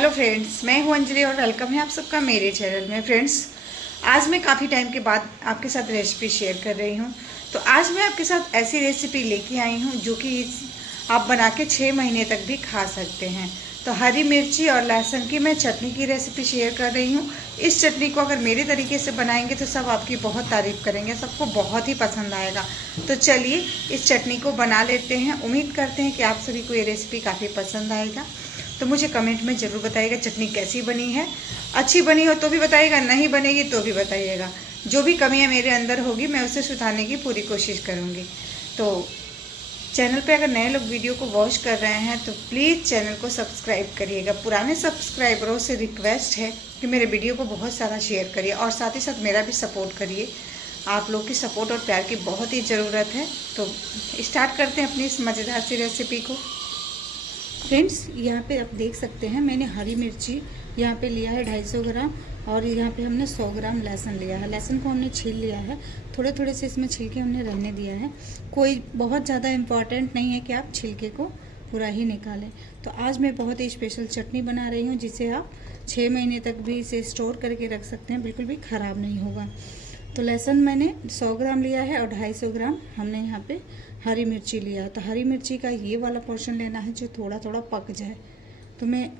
Hello friends, मैं हूं अंजलि और वेलकम है आप सबका मेरे चैनल में। फ्रेंड्स, आज मैं काफ़ी टाइम के बाद आपके साथ रेसिपी शेयर कर रही हूं। तो आज मैं आपके साथ ऐसी रेसिपी लेके आई हूं जो कि आप बना के 6 महीने तक भी खा सकते हैं। तो हरी मिर्ची और लहसुन की मैं चटनी की रेसिपी शेयर कर रही हूँ। इस चटनी को अगर मेरे तरीके से बनाएंगे तो सब आपकी बहुत तारीफ़ करेंगे, सबको बहुत ही पसंद आएगा। तो चलिए इस चटनी को बना लेते हैं। उम्मीद करते हैं कि आप सभी को ये रेसिपी काफ़ी पसंद आएगा। तो मुझे कमेंट में ज़रूर बताइएगा चटनी कैसी बनी है। अच्छी बनी हो तो भी बताइएगा, नहीं बनेगी तो भी बताइएगा। जो भी कमियां मेरे अंदर होगी मैं उसे सुधारने की पूरी कोशिश करूँगी। तो चैनल पे अगर नए लोग वीडियो को वॉच कर रहे हैं तो प्लीज़ चैनल को सब्सक्राइब करिएगा। पुराने सब्सक्राइबरों से रिक्वेस्ट है कि मेरे वीडियो को बहुत सारा शेयर करिए और साथ ही साथ मेरा भी सपोर्ट करिए। आप लोग की सपोर्ट और प्यार की बहुत ही ज़रूरत है। तो स्टार्ट करते हैं अपनी इस मज़ेदार सी रेसिपी को। फ्रेंड्स, यहाँ पे आप देख सकते हैं मैंने हरी मिर्ची यहाँ पे लिया है 250 ग्राम और यहाँ पे हमने 100 ग्राम लहसुन लिया है। लहसुन को हमने छील लिया है, थोड़े थोड़े से इसमें छिलके हमने रहने दिया है। कोई बहुत ज़्यादा इम्पॉर्टेंट नहीं है कि आप छिलके को पूरा ही निकालें। तो आज मैं बहुत ही स्पेशल चटनी बना रही हूँ जिसे आप 6 महीने तक भी इसे स्टोर करके रख सकते हैं, बिल्कुल भी ख़राब नहीं होगा। तो लहसुन मैंने 100 ग्राम लिया है और 250 ग्राम हमने यहाँ पे हरी मिर्ची लिया है। तो हरी मिर्ची का ये वाला पोर्शन लेना है जो थोड़ा थोड़ा पक जाए। तो मैं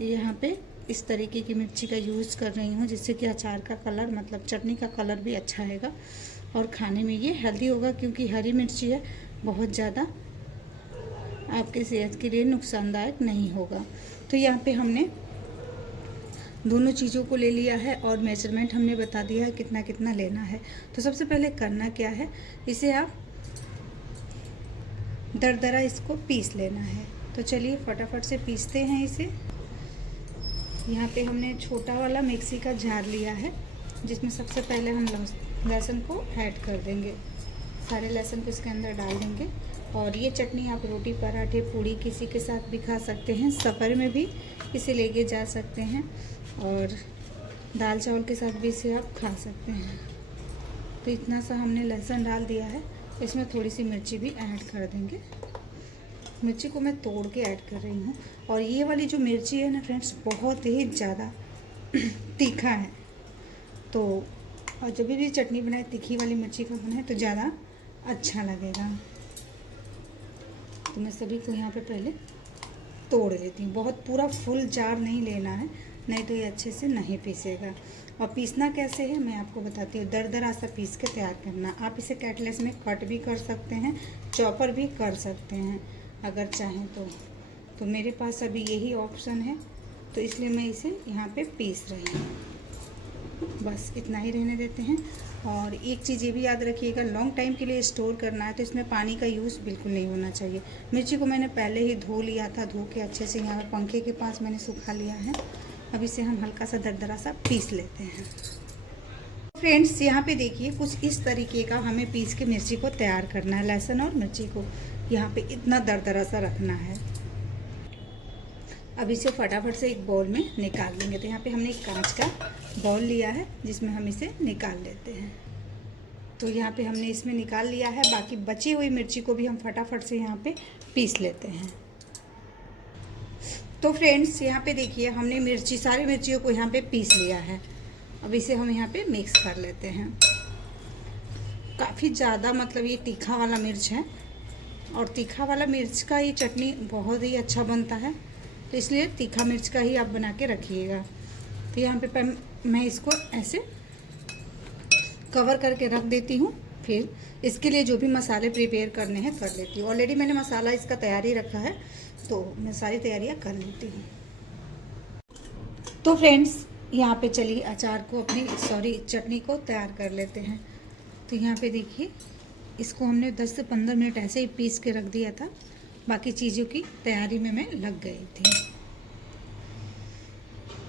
यहाँ पे इस तरीके की मिर्ची का यूज़ कर रही हूँ जिससे कि अचार का कलर मतलब चटनी का कलर भी अच्छा आएगा और खाने में ये हेल्दी होगा, क्योंकि हरी मिर्ची है बहुत ज़्यादा आपके सेहत के लिए नुकसानदायक नहीं होगा। तो यहाँ पे हमने दोनों चीज़ों को ले लिया है और मेजरमेंट हमने बता दिया है कितना कितना लेना है। तो सबसे पहले करना क्या है, इसे आप दरदरा इसको पीस लेना है। तो चलिए फटाफट से पीसते हैं इसे। यहाँ पे हमने छोटा वाला मिक्सी का जार लिया है जिसमें सबसे पहले हम लहसुन को ऐड कर देंगे। सारे लहसुन को इसके अंदर डाल देंगे। और ये चटनी आप रोटी पराठे पूड़ी किसी के साथ भी खा सकते हैं, सफ़र में भी इसे लेके जा सकते हैं और दाल चावल के साथ भी इसे आप खा सकते हैं। तो इतना सा हमने लहसुन डाल दिया है, इसमें थोड़ी सी मिर्ची भी ऐड कर देंगे। मिर्ची को मैं तोड़ के ऐड कर रही हूँ। और ये वाली जो मिर्ची है ना फ्रेंड्स, बहुत ही ज़्यादा तीखा है। तो और जब भी चटनी बनाए तीखी वाली मिर्ची का बनाए तो ज़्यादा अच्छा लगेगा। तो मैं सभी को यहाँ पे पहले तोड़ लेती हूँ। बहुत पूरा फुल जार नहीं लेना है, नहीं तो ये अच्छे से नहीं पीसेगा। और पीसना कैसे है मैं आपको बताती हूँ। दरदरा सा पीस के तैयार करना। आप इसे कैटलेस में कट भी कर सकते हैं, चॉपर भी कर सकते हैं अगर चाहें तो मेरे पास अभी यही ऑप्शन है तो इसलिए मैं इसे यहाँ पे पीस रही हूँ। बस इतना ही रहने देते हैं। और एक चीज़ ये भी याद रखिएगा, लॉन्ग टाइम के लिए स्टोर करना है तो इसमें पानी का यूज़ बिल्कुल नहीं होना चाहिए। मिर्ची को मैंने पहले ही धो लिया था, धो के अच्छे से यहाँ पंखे के पास मैंने सुखा लिया है। अब इसे हम हल्का सा दरदरा सा पीस लेते हैं। फ्रेंड्स, यहाँ पे देखिए कुछ इस तरीके का हमें पीस के मिर्ची को तैयार करना है। लहसुन और मिर्ची को यहाँ पे इतना दरदरा सा रखना है। अब इसे फटाफट से एक बाउल में निकाल लेंगे। तो यहाँ पे हमने एक कांच का बाउल लिया है जिसमें हम इसे निकाल लेते हैं। तो यहाँ पे हमने इसमें निकाल लिया है। बाकी बची हुई मिर्ची को भी हम फटाफट से यहाँ पे पीस लेते हैं। तो फ्रेंड्स, यहाँ पे देखिए हमने सारी मिर्चियों को यहाँ पे पीस लिया है। अब इसे हम यहाँ पे मिक्स कर लेते हैं। काफ़ी ज़्यादा मतलब ये तीखा वाला मिर्च है और तीखा वाला मिर्च का ये चटनी बहुत ही अच्छा बनता है, तो इसलिए तीखा मिर्च का ही आप बना के रखिएगा। तो यहाँ पे मैं इसको ऐसे कवर करके रख देती हूँ। फिर इसके लिए जो भी मसाले प्रिपेयर करने हैं कर लेती हूँ। ऑलरेडी मैंने मसाला इसका तैयारी रखा है तो मैं सारी तैयारियाँ कर लेती हूँ। तो फ्रेंड्स, यहाँ पे चलिए अचार को चटनी को तैयार कर लेते हैं। तो यहाँ पे देखिए इसको हमने 10 से 15 मिनट ऐसे ही पीस के रख दिया था। बाकी चीज़ों की तैयारी में मैं लग गई थी।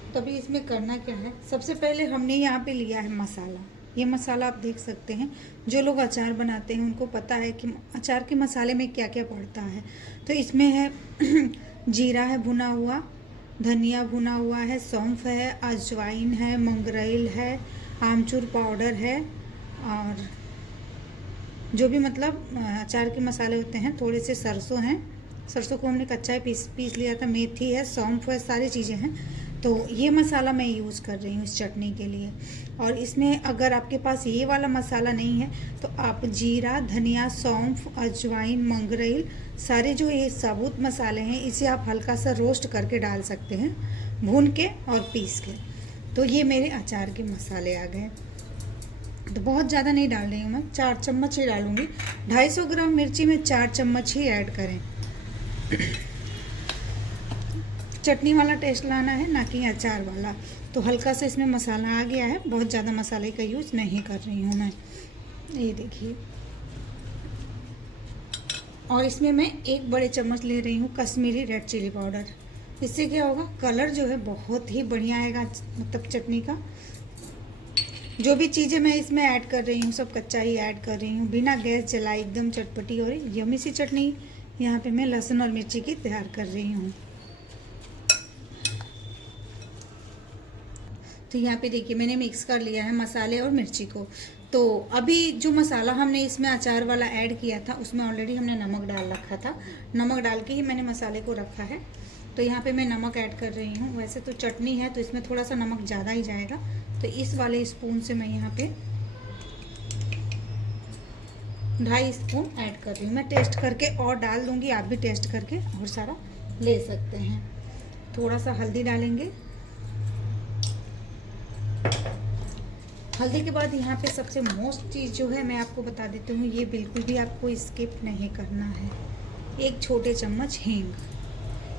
तो अभी इसमें करना क्या है, सबसे पहले हमने यहाँ पे लिया है मसाला। ये मसाला आप देख सकते हैं, जो लोग अचार बनाते हैं उनको पता है कि अचार के मसाले में क्या क्या पड़ता है। तो इसमें है जीरा है भुना हुआ, धनिया भुना हुआ है, सौंफ है, अजवाइन है, मंगरेल है, आमचूर पाउडर है और जो भी मतलब अचार के मसाले होते हैं, थोड़े से सरसों हैं सरसों को हमने कच्चा ही पीस लिया था। मेथी है, सौंफ है, सारी चीज़ें हैं। तो ये मसाला मैं यूज़ कर रही हूँ इस चटनी के लिए। और इसमें अगर आपके पास ये वाला मसाला नहीं है तो आप जीरा, धनिया, सौंफ, अजवाइन, मंगरेल, सारे जो ये साबुत मसाले हैं इसे आप हल्का सा रोस्ट करके डाल सकते हैं, भून के और पीस के। तो ये मेरे अचार के मसाले आ गए। तो बहुत ज़्यादा नहीं डाल रही हूँ मैं, 4 चम्मच ही डालूँगी। 250 ग्राम मिर्ची में 4 चम्मच ही ऐड करें। चटनी वाला टेस्ट लाना है, ना कि अचार वाला। तो हल्का सा इसमें मसाला आ गया है, बहुत ज़्यादा मसाले का यूज़ नहीं कर रही हूँ मैं। ये देखिए। और इसमें मैं 1 बड़े चम्मच ले रही हूँ कश्मीरी रेड चिली पाउडर। इससे क्या होगा, कलर जो है बहुत ही बढ़िया आएगा, मतलब चटनी का। जो भी चीज़ें मैं इसमें ऐड कर रही हूँ सब कच्चा ही ऐड कर रही हूँ, बिना गैस जलाए, एकदम चटपटी और यमी सी चटनी यहाँ पे मैं लहसुन और मिर्ची की तैयार कर रही हूँ। तो यहाँ पे देखिए मैंने मिक्स कर लिया है मसाले और मिर्ची को। तो अभी जो मसाला हमने इसमें अचार वाला ऐड किया था उसमें ऑलरेडी हमने नमक डाल रखा था, नमक डाल के ही मैंने मसाले को रखा है। तो यहाँ पे मैं नमक ऐड कर रही हूँ। वैसे तो चटनी है तो इसमें थोड़ा सा नमक ज़्यादा ही जाएगा, तो इस वाले स्पून से मैं यहाँ पे 2.5 स्पून ऐड कर रही हूँ। मैं टेस्ट करके और डाल दूँगी, आप भी टेस्ट करके और सारा ले सकते हैं। थोड़ा सा हल्दी डालेंगे। हल्दी के बाद यहाँ पे सबसे मोस्ट चीज़ जो है मैं आपको बता देती हूँ, ये बिल्कुल भी आपको स्किप नहीं करना है। 1 छोटे चम्मच हींग,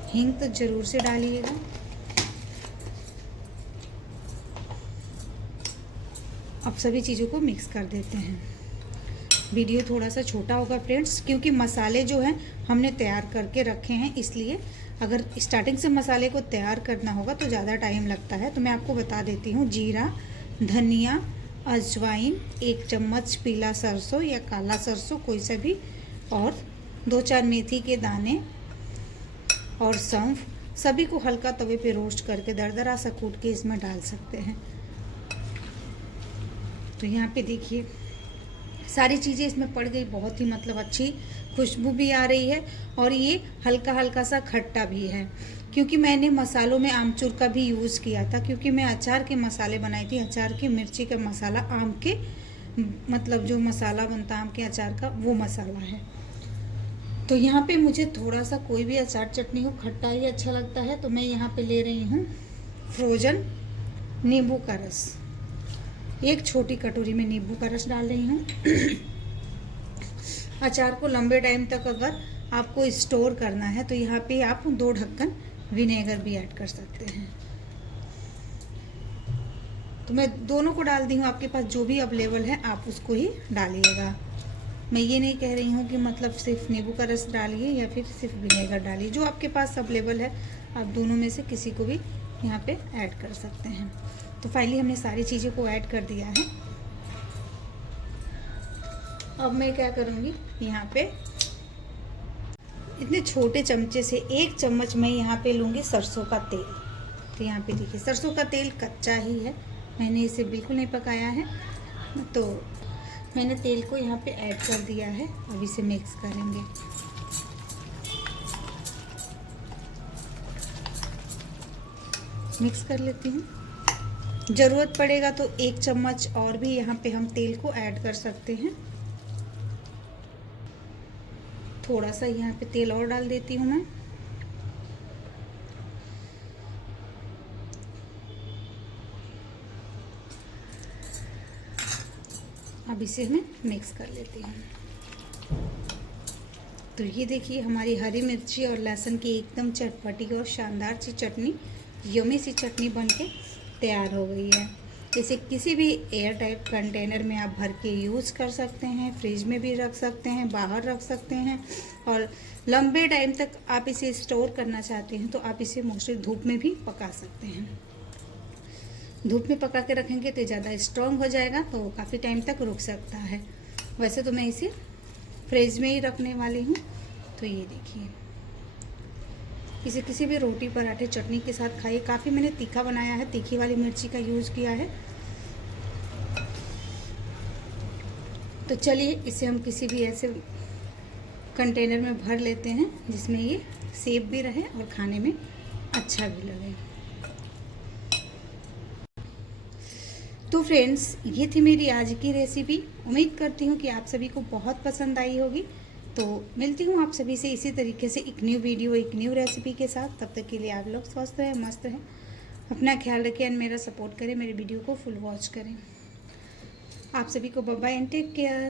हींग तो ज़रूर से डालिएगा। अब सभी चीज़ों को मिक्स कर देते हैं। वीडियो थोड़ा सा छोटा होगा फ्रेंड्स, क्योंकि मसाले जो हैं हमने तैयार करके रखे हैं, इसलिए अगर स्टार्टिंग से मसाले को तैयार करना होगा तो ज़्यादा टाइम लगता है। तो मैं आपको बता देती हूँ, जीरा, धनिया, अजवाइन, 1 चम्मच पीला सरसों या काला सरसों कोई सा भी, और 2-4 मेथी के दाने और सौंफ, सभी को हल्का तवे पे रोस्ट करके दरदरा सा कूट के इसमें डाल सकते हैं। तो यहाँ पे देखिए सारी चीज़ें इसमें पड़ गई, बहुत ही मतलब अच्छी खुशबू भी आ रही है और ये हल्का हल्का सा खट्टा भी है, क्योंकि मैंने मसालों में आमचूर का भी यूज़ किया था, क्योंकि मैं अचार के मसाले बनाई थी। अचार की मिर्ची का मसाला, आम के मतलब जो मसाला बनता है आम के अचार का, वो मसाला है। तो यहाँ पे मुझे थोड़ा सा कोई भी अचार चटनी हो खट्टा ही अच्छा लगता है, तो मैं यहाँ पे ले रही हूँ फ्रोजन नींबू का रस। 1 छोटी कटोरी में नींबू का रस डाल रही हूँ। अचार को लंबे टाइम तक अगर आपको स्टोर करना है तो यहाँ पे आप 2 ढक्कन विनेगर भी ऐड कर सकते हैं। तो मैं दोनों को डाल दी हूँ, आपके पास जो भी अवेलेबल है आप उसको ही डालिएगा। मैं ये नहीं कह रही हूँ कि मतलब सिर्फ नींबू का रस डालिए या फिर सिर्फ विनेगर डालिए, जो आपके पास अवेलेबल है आप दोनों में से किसी को भी यहाँ पे ऐड कर सकते हैं। तो फाइनली हमने सारी चीज़ों को ऐड कर दिया है। अब मैं क्या करूँगी, यहाँ पे इतने छोटे चमचे से 1 चम्मच मैं यहाँ पे लूँगी सरसों का तेल। तो यहाँ पे देखिए सरसों का तेल कच्चा ही है, मैंने इसे बिल्कुल नहीं पकाया है। तो मैंने तेल को यहाँ पे ऐड कर दिया है। अब इसे मिक्स करेंगे। मिक्स कर लेती हूँ। ज़रूरत पड़ेगा तो 1 चम्मच और भी यहाँ पे हम तेल को ऐड कर सकते हैं। थोड़ा सा यहाँ पे तेल और डाल देती हूँ मैं। अब इसे मैं मिक्स कर लेती हूँ। तो ये देखिए हमारी हरी मिर्ची और लहसुन की एकदम चटपटी और शानदार सी चटनी, यमी सी चटनी बनके तैयार हो गई है। इसे किसी भी एयर टाइप कंटेनर में आप भर के यूज़ कर सकते हैं, फ्रिज में भी रख सकते हैं, बाहर रख सकते हैं, और लंबे टाइम तक आप इसे स्टोर करना चाहते हैं तो आप इसे मोस्टली धूप में भी पका सकते हैं। धूप में पका के रखेंगे तो ज़्यादा स्ट्रॉन्ग हो जाएगा, तो काफ़ी टाइम तक रुक सकता है। वैसे तो मैं इसे फ्रिज में ही रखने वाली हूँ। तो ये देखिए, इसे किसी भी रोटी, पराठे, चटनी के साथ खाइए। काफ़ी मैंने तीखा बनाया है, तीखी वाली मिर्ची का यूज़ किया है। तो चलिए इसे हम किसी भी ऐसे कंटेनर में भर लेते हैं जिसमें ये सेफ भी रहे और खाने में अच्छा भी लगे। तो फ्रेंड्स, ये थी मेरी आज की रेसिपी। उम्मीद करती हूँ कि आप सभी को बहुत पसंद आई होगी। तो मिलती हूँ आप सभी से इसी तरीके से एक न्यू वीडियो, एक न्यू रेसिपी के साथ। तब तक के लिए आप लोग स्वस्थ रहें, मस्त रहें, अपना ख्याल रखें एंड मेरा सपोर्ट करें, मेरे वीडियो को फुल वॉच करें। आप सभी को bye bye and take care.